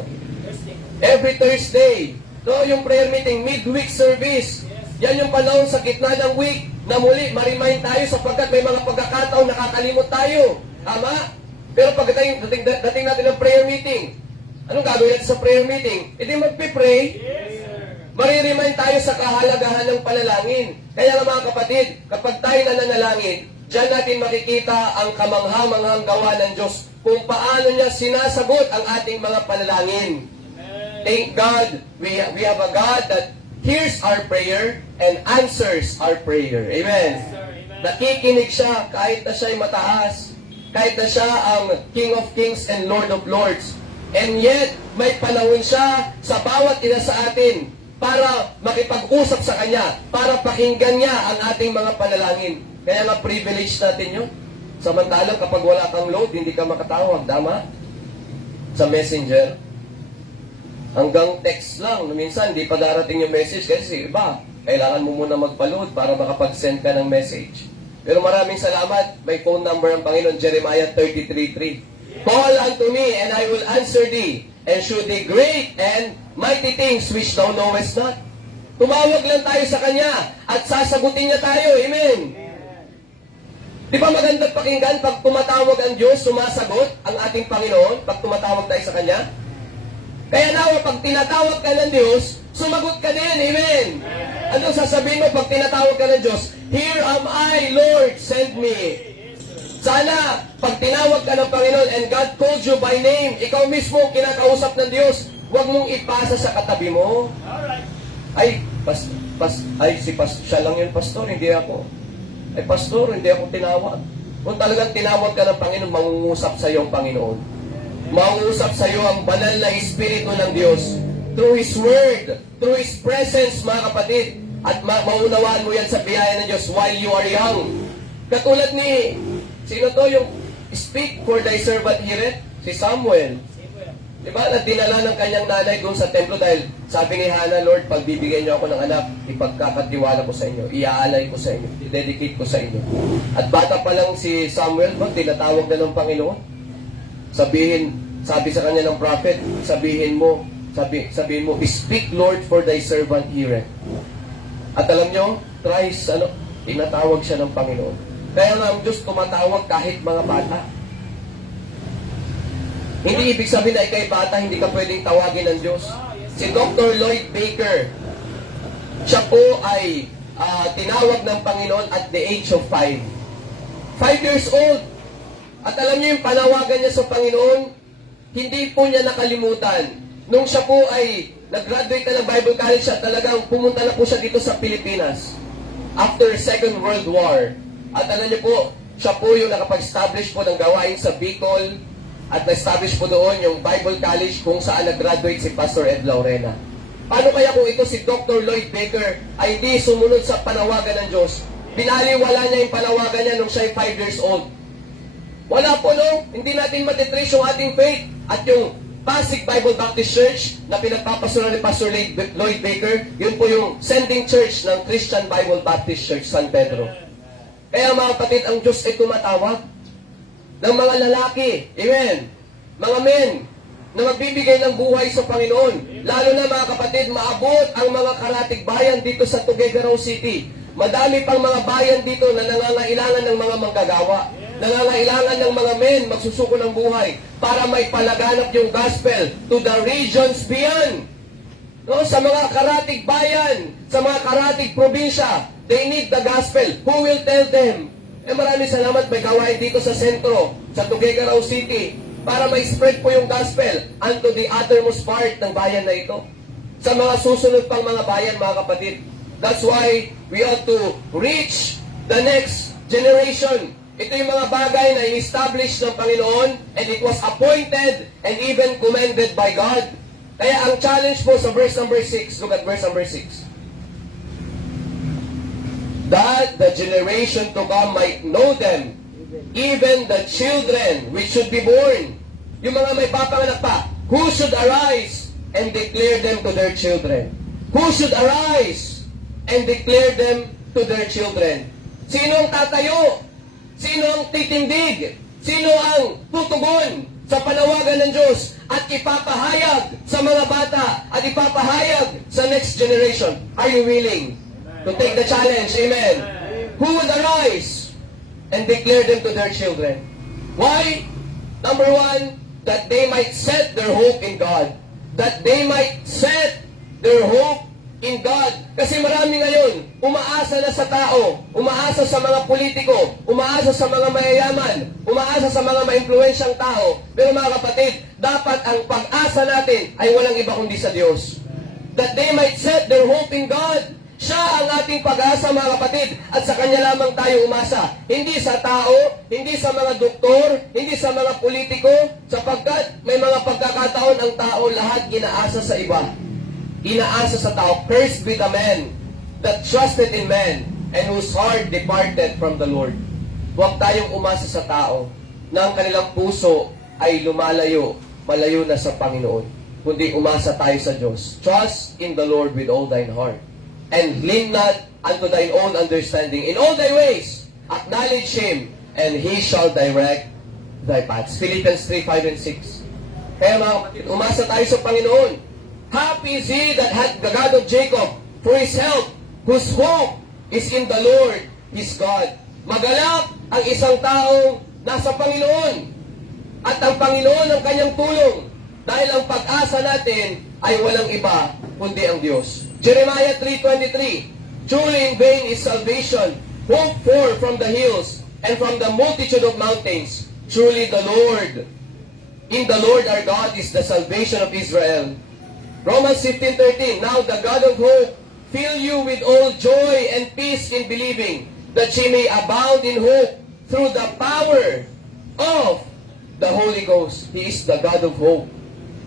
Every Thursday. So, yung prayer meeting, midweek service. Yan yung panahon sa gitna ng week na muli, ma-remind tayo sapagkat may mga pagkakataon nakakalimot tayo. Tama? Pero dating natin ng prayer meeting, anong gagawin natin sa prayer meeting? Hindi magpipray. Mariremind tayo sa kahalagahan ng panalangin. Kaya nga mga kapatid, kapag tayo nananalangin, diyan natin makikita ang kamangha-manghang gawa ng Diyos kung paano niya sinasagot ang ating mga panalangin. Thank God, we have a God that hears our prayer and answers our prayer. Amen. Nakikinig siya kahit na siya'y mataas, kahit na siya ang King of Kings and Lord of Lords. And yet, may panahon siya sa bawat isa sa atin para makipag-usap sa Kanya, para pakinggan niya ang ating mga panalangin. Kaya nga privilege natin yun. Samantalang kapag wala kang load, hindi ka makatawag, tama? Sa messenger. Hanggang text lang. Minsan, hindi pa darating yung message kasi iba, kailangan mo muna magpa-load para makapag-send ka ng message. Pero maraming salamat. May phone number ang Panginoon, Jeremiah 33:3. Call unto me, and I will answer thee, and shew thee great and mighty things which thou knowest not. Tumawag lang tayo sa Kanya, at sasagutin niya tayo. Amen. Di ba magandang pakinggan pag tumatawag ang Diyos, sumasagot ang ating Panginoon pag tumatawag tayo sa Kanya? Kaya nawa, pag tinatawag ka ng Diyos, sumagot ka din. Amen. Anong sasabihin mo pag tinatawag ka ng Diyos? Here am I, Lord, send me. Sana, pag tinawag ka ng Panginoon and God called you by name, ikaw mismo kinakausap ng Diyos, huwag mong ipasa sa katabi mo. Ay, siya lang yun, pastor, hindi ako. Ay, pastor, hindi ako tinawag. Kung talagang tinawag ka ng Panginoon, mangungusap sa iyo ang Panginoon. Mangungusap sa iyo ang banal na Espiritu ng Diyos. Through His Word, through His presence, mga kapatid. At maunawaan mo yan sa biyaya ng Diyos while you are young. Katulad ni, sino to yung speak for thy servant heareth? Si Samuel. Diba, na dinala ng kanyang nanay doon sa templo dahil sabi ni Hannah, Lord, pag bibigyan niyo ako ng anak, ipagkakatiwala ko sa inyo, iaalay ko sa inyo, i-dedicate ko sa inyo. At bata pa lang si Samuel, tinatawag na ng Panginoon. Sabi sa kanya ng prophet, sabihin mo, speak Lord for thy servant heareth. At alam nyo, thrice, tinatawag siya ng Panginoon. Kaya nga ang Diyos tumatawag kahit mga bata. Hindi ibig sabihin na ikay bata, hindi ka pwedeng tawagin ng Diyos. Si Dr. Lloyd Baker, siya po ay tinawag ng Panginoon at the age of 5. 5 years old. At alam niyo yung panawagan niya sa Panginoon, hindi po niya nakalimutan. Nung siya po ay nag-graduate na ng Bible College, siya talagang pumunta na po siya dito sa Pilipinas after Second World War. At alam niyo po, siya po yung nakapag-establish po ng gawain sa Bicol, at na-establish po doon yung Bible College kung saan nag-graduate si Pastor Ed Laurena. Paano kaya kung ito si Dr. Lloyd Baker ay di sumunod sa panawagan ng Diyos? Binaliwala niya yung panawagan niya nung siya ay 5 years old. Wala po, no? Hindi natin matitrace yung ating faith. At yung Pasig Bible Baptist Church na pinagpapasunan ni Pastor Lloyd Baker, yun po yung sending church ng Christian Bible Baptist Church, San Pedro. Kaya mga kapatid, ang Diyos ay tumatawag ng mga lalaki, amen, mga men, na magbibigay ng buhay sa Panginoon. Lalo na mga kapatid, maabot ang mga karatig bayan dito sa Tuguegarao City. Madami pang mga bayan dito na nangangailangan ng mga manggagawa. Nangangailangan ng mga men magsusuko ng buhay para may palaganap yung gospel to the regions beyond. No, sa mga karatig bayan, sa mga karatig probinsya, they need the gospel. Who will tell them? Maraming salamat, may gawain dito sa sentro, sa Tuguegarao City, para may spread po yung gospel unto the uttermost part ng bayan na ito. sa mga susunod pang mga bayan, mga kapatid. That's why we ought to reach the next generation. Ito yung mga bagay na i-establish ng Panginoon, and it was appointed and even commended by God. Kaya ang challenge po sa verse number 6, look at verse number 6. That the generation to come might know them, even the children which should be born. Yung mga may papanganak pa, who should arise and declare them to their children? Who should arise and declare them to their children? Sino ang tatayo? Sino ang titindig? Sino ang tutugon sa panawagan ng Diyos at ipapahayag sa mga bata at ipapahayag sa next generation? Are you willing to take the challenge? Amen. Who would arise and declare them to their children? Why? Number one, that they might set their hope in God. That they might set their hope in God. Kasi marami ngayon, umaasa na sa tao, umaasa sa mga politiko, umaasa sa mga mayayaman, umaasa sa mga maimpluwensyang tao. Pero mga kapatid, dapat ang pag-asa natin ay walang iba kundi sa Diyos. That they might set their hope in God. Siya ang ating pag-asa, mga kapatid, at sa Kanya lamang tayo umasa. Hindi sa tao, hindi sa mga doktor, hindi sa mga politiko, sapagkat may mga pagkakataon ang tao lahat inaasa sa iba. Inaasa sa tao. Cursed be the man that trusted in man and whose heart departed from the Lord. Huwag tayong umasa sa tao na ang kanilang puso ay lumalayo, malayo na sa Panginoon. Kundi umasa tayo sa Diyos. Trust in the Lord with all thine heart. And lean not unto thine own understanding. In all thy ways, acknowledge Him, and He shall direct thy paths. Philippians 3:5 and 6. Kaya mga kapatid, umasa tayo sa Panginoon. Happy is he that hath the God of Jacob for his help, whose hope is in the Lord, his God. Magalak ang isang taong nasa Panginoon, at ang Panginoon ang kanyang tulong, dahil ang pag-asa natin ay walang iba kundi ang Diyos. Jeremiah 3:23, truly in vain is salvation, hoped for from the hills, and from the multitude of mountains. Truly the Lord, in the Lord our God is the salvation of Israel. Romans 15:13, now the God of hope fill you with all joy and peace in believing, that ye may abound in hope through the power of the Holy Ghost. He is the God of hope.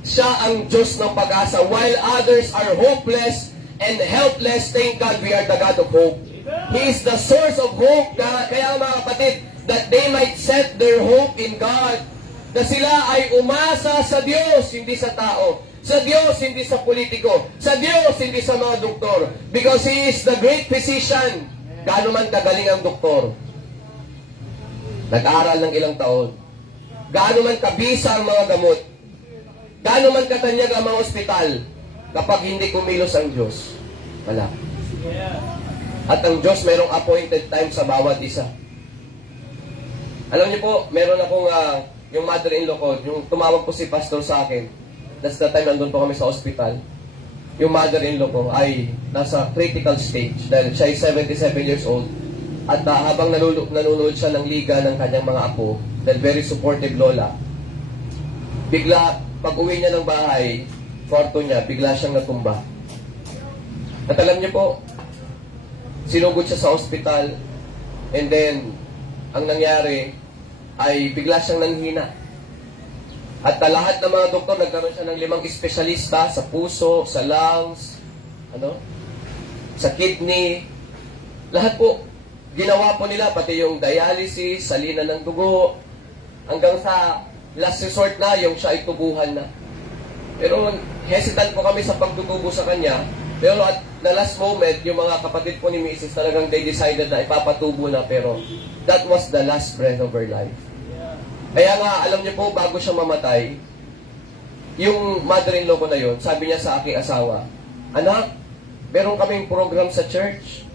Siya ang Diyos ng pag-asa. While others are hopeless and helpless, thank God we are the God of hope. He is the source of hope. Kaya mga kapatid, that they might set their hope in God. Na sila ay umasa sa Diyos, hindi sa tao. Sa Diyos, hindi sa politiko. Sa Diyos, hindi sa mga doktor. Because He is the great physician. Gaano man kagaling ang doktor. Nag-aaral ng ilang taon. Gaano man kabisa ang mga gamot. Gaano man katanyag ang mga ospital. Kapag hindi kumilos ang Diyos, wala. At ang Diyos mayroong appointed time sa bawat isa. Alam niyo po, meron akong yung mother-in-law ko, yung tumawag po si pastor sa akin. That's the time nandun po kami sa ospital. Yung mother-in-law ko ay nasa critical stage dahil siya ay 77 years old. At habang nanonood siya ng liga ng kanyang mga apo, dahil very supportive lola, bigla, pag uwi niya ng bahay, kwarto niya, bigla siyang natumba. At alam niyo po, sinugod siya sa ospital, and then, ang nangyari ay bigla siyang nanghina. At lahat ng mga doktor, nagkaroon siya ng 5 espesyalista sa puso, sa lungs, sa kidney. Lahat po, ginawa po nila, pati yung dialysis, salina ng dugo, hanggang sa last resort na, yung siya ay tubuhan na. Pero hesitant po kami sa pagtutubo sa kanya. Pero at the last moment, yung mga kapatid po ni Mrs. talagang they decided na ipapatubo na, pero that was the last breath of her life. Kaya nga, alam niyo po, bago siya mamatay, yung mother-in-law ko na yun, sabi niya sa aking asawa, anak, meron kaming program sa church.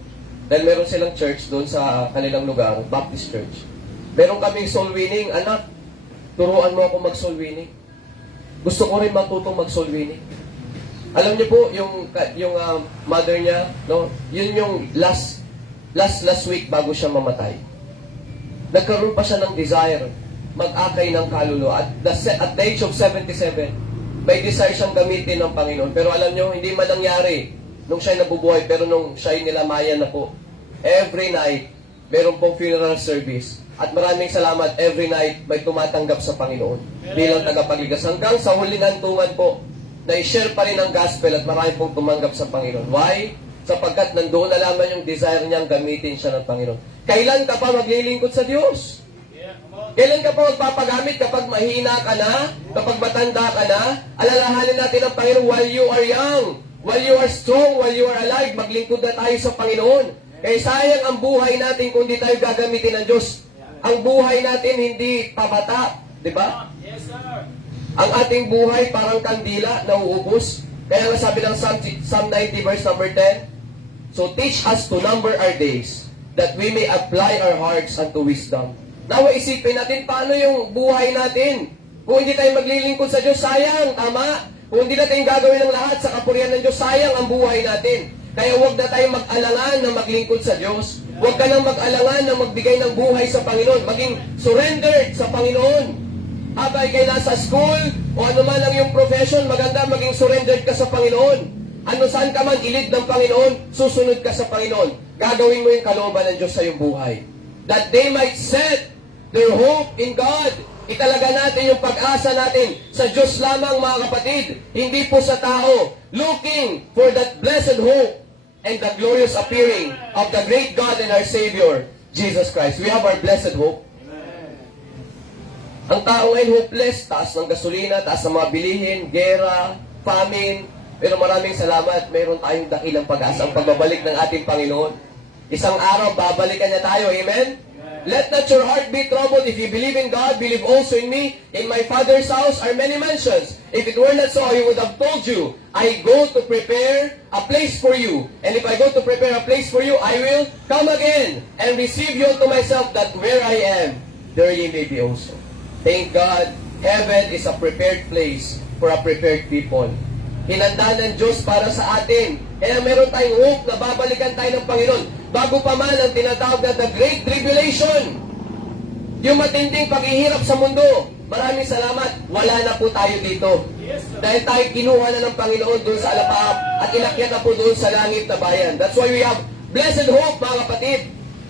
Dahil meron silang church doon sa kanilang lugar, Baptist Church. Meron kaming soul winning, anak, turuan mo ako mag-soul winning. Gusto ko rin matutong mag-soul winning. Alam niyo po, yung mother niya, no, yun yung last week bago siya mamatay. Nagkaroon pa siya ng desire mag-akay ng kaluluwa. At the age of 77, may desire siyang gamitin ng Panginoon. Pero alam nyo, hindi man nangyari nung siya'y nabubuhay, pero nung siya'y nilamayan na po. Every night, meron pong funeral service. At maraming salamat, every night may tumatanggap sa Panginoon bilang tagapagligtas. Hanggang sa huling hantungan po, na i-share pa rin ang gospel at marami pong tumanggap sa Panginoon. Why? Sapagkat nandoon na lamang yung desire niyang gamitin siya ng Panginoon. Kailan ka pa maglilingkod sa Diyos? Kailan ka pa magpapagamit? Kapag mahina ka na? Kapag matanda ka na? Alalahanin natin ang Panginoon while you are young, while you are strong, while you are alive. Maglingkod na tayo sa Panginoon. Kaya sayang ang buhay natin kung hindi tayo gagamitin ng Diyos. Ang buhay natin hindi pabata. Di ba? Yes, sir. Ang ating buhay parang kandila, nauubos. Kaya nga sabi ng Psalm 90 verse number 10, so teach us to number our days, that we may apply our hearts unto wisdom. Nawa isipin natin, paano yung buhay natin? Kung hindi tayo maglilingkod sa Diyos, sayang, tama? Kung hindi natin gagawin ng lahat sa kapurihan ng Diyos, sayang ang buhay natin. Kaya huwag na tayo mag-alangan na maglingkod sa Diyos. Huwag ka nang mag-alangan na magbigay ng buhay sa Panginoon. Maging surrendered sa Panginoon. Habang kayo nasa school, o ano man ang iyong profession, maganda maging surrendered ka sa Panginoon. Ano saan ka man ilid ng Panginoon, susunod ka sa Panginoon. Gagawin mo yung kalooban ng Diyos sa iyong buhay. That they might set their hope in God. Italaga natin yung pag-asa natin sa Diyos lamang, mga kapatid. Hindi po sa tao. Looking for that blessed hope and the glorious appearing of the great God and our Savior, Jesus Christ. We have our blessed hope. Ang tao ngayon hopeless, taas ng gasolina, taas ng mga bilihin, gera, famine. Pero maraming salamat, mayroon tayong dakilang pag-asa, ang pagbabalik ng ating Panginoon. Isang araw, babalikan niya tayo. Amen? Let not your heart be troubled. If you believe in God, believe also in me. In my Father's house are many mansions. If it were not so, I would have told you, I go to prepare a place for you. And if I go to prepare a place for you, I will come again and receive you to myself, that where I am, there ye may be also. Thank God, heaven is a prepared place for a prepared people. Hinanda ng Diyos para sa atin. Kaya meron tayong hope na babalikan tayo ng Panginoon. Bago pa man ang tinatawag na the Great Tribulation. Yung matinding paghihirap sa mundo. Maraming salamat. Wala na po tayo dito. Dahil tayo kinuha na ng Panginoon doon sa alapaap at inakyat na po doon sa langit na bayan. That's why we have blessed hope, mga kapatid.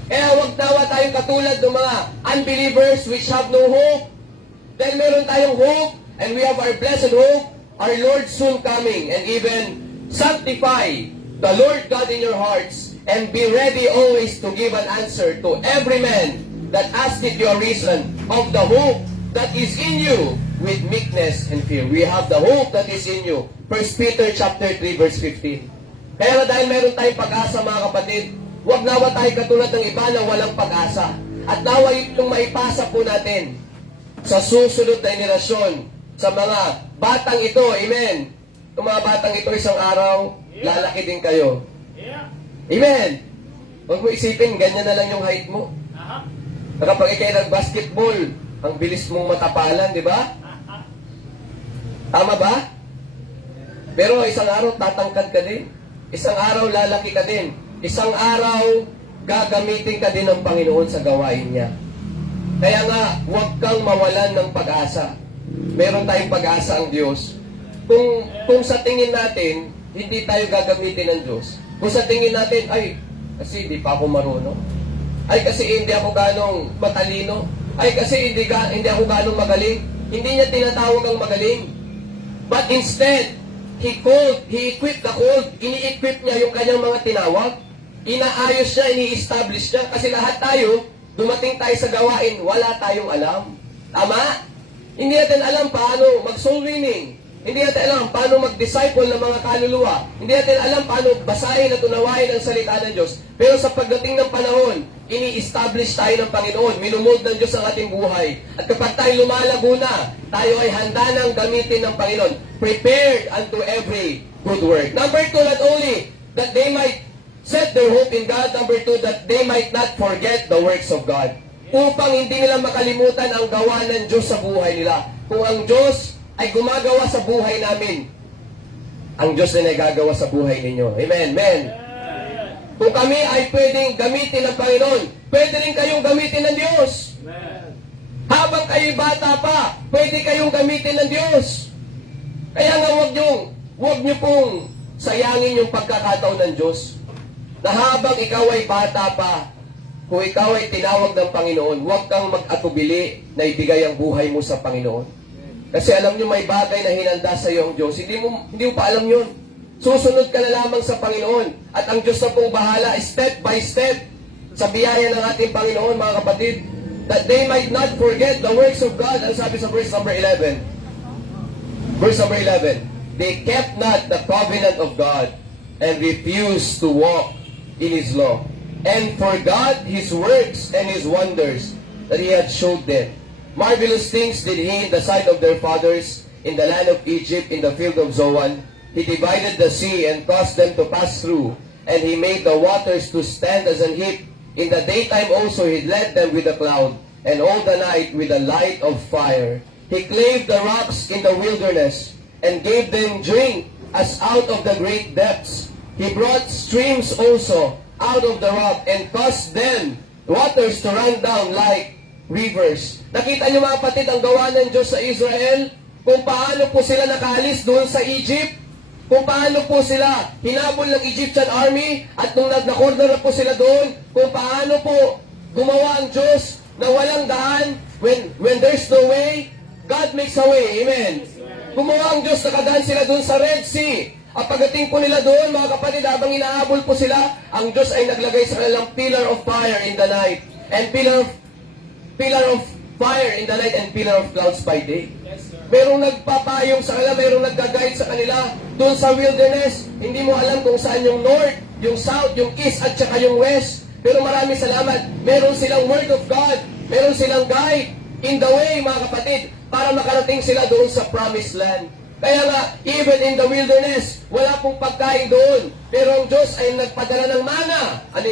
Kaya huwag nawa tayong katulad ng mga unbelievers which have no hope. Dahil meron tayong hope and we have our blessed hope, our Lord soon coming, and even sanctify the Lord God in your hearts, and be ready always to give an answer to every man that asketh you a reason of the hope that is in you with meekness and fear. We have the hope that is in you. 1 Peter chapter 3 verse 15. Kaya na dahil meron tayong pag-asa, mga kapatid, huwag nawa tayo katulad ng iba na walang pag-asa. At nawa itong maipasa po natin sa susunod na henerasyon, sa mga batang ito, amen. Itong mga batang ito, isang araw, lalaki din kayo. Amen. Huwag mo isipin, ganyan na lang yung height mo. Kapag ikay nag-basketball, ang bilis mong matapalan, di ba? Tama ba? Pero isang araw, tatangkad ka din. Isang araw, lalaki ka din. Isang araw, gagamitin ka din ng Panginoon sa gawain niya. Kaya nga, huwag kang mawalan ng pag-asa. Meron tayong pag-asa ang Diyos. Kung sa tingin natin, hindi tayo gagamitin ng Diyos. Kung sa tingin natin, ay, kasi hindi pa ako marunong. Ay, kasi hindi ako ganong matalino. Ay, kasi hindi ako ganong magaling. Hindi niya tinatawag ang magaling. But instead, He equipped the called. Ini-equip niya yung kanyang mga tinawag. Inaayos niya, ini-establish niya. Kasi lahat tayo, dumating tayo sa gawain, wala tayong alam. Tama? Hindi natin alam paano mag-soul winning. Hindi natin alam paano mag-disciple ng mga kaluluwa. Hindi natin alam paano basahin at unawain ang salita ng Diyos. Pero sa pagdating ng panahon, ini-establish tayo ng Panginoon. Minumod ng Diyos ang ating buhay. At kapag tayo lumalago na, tayo ay handa ng gamitin ng Panginoon. Prepared unto every good work. Number 2, not only that they might set their hope in God. Number 2, that they might not forget the works of God. Upang hindi nila makalimutan ang gawa ng Diyos sa buhay nila. Kung ang Diyos ay gumagawa sa buhay namin, ang Diyos ay nagagawa sa buhay ninyo. Amen. Amen. Kung kami ay pwedeng gamitin ng Panginoon, pwede rin kayong gamitin ng Diyos. Habang kayo'y bata pa, pwede kayong gamitin ng Diyos. Kaya nga huwag niyo pong sayangin yung pagkakataon ng Diyos na habang ikaw ay bata pa, kung ikaw ay tinawag ng Panginoon, huwag kang mag-atubili na ibigay ang buhay mo sa Panginoon. Kasi alam niyo may bagay na hinanda sa iyo ang Diyos. Hindi mo pa alam yun. Susunod ka na lamang sa Panginoon. At ang Diyos na pong bahala, step by step, sa biyaya ng ating Panginoon, mga kapatid, that they might not forget the works of God. Ang sabi sa verse number 11. Verse number 11. They kept not the covenant of God and refused to walk in His law, and forgot His works and His wonders that He had showed them. Marvelous things did He in the sight of their fathers in the land of Egypt, in the field of Zoan. He divided the sea and caused them to pass through, and He made the waters to stand as an heap. In the daytime also He led them with a cloud, and all the night with a light of fire. He clave the rocks in the wilderness, and gave them drink as out of the great depths. He brought streams also out of the rock, and caused them waters to run down like rivers. Nakita niyo mga kapatid ang gawa ng Diyos sa Israel? Kung paano po sila nakaalis doon sa Egypt? Kung paano po sila hinabol ng Egyptian army? At nung nag-corner na po sila doon, kung paano po gumawa ang Diyos na walang daan? When there's no way, God makes a way. Amen. Gumawa ang Diyos, nakadaan sila doon sa Red Sea. At pagdating po nila doon, mga kapatid, habang inahabol po sila, ang Diyos ay naglagay sa kanilang pillar of fire in the night, and pillar of fire in the night, and pillar of clouds by day. Merong nagpapayong sa kanila, merong nagga-guide sa kanila doon sa wilderness. Hindi mo alam kung saan yung north, yung south, yung east, at saka yung west. Pero maraming salamat, meron silang word of God, meron silang guide in the way, mga kapatid, para makarating sila doon sa promised land. Kaya nga, even in the wilderness, wala pong pagkain doon. Pero ang Diyos ay nagpadala ng mana. Ano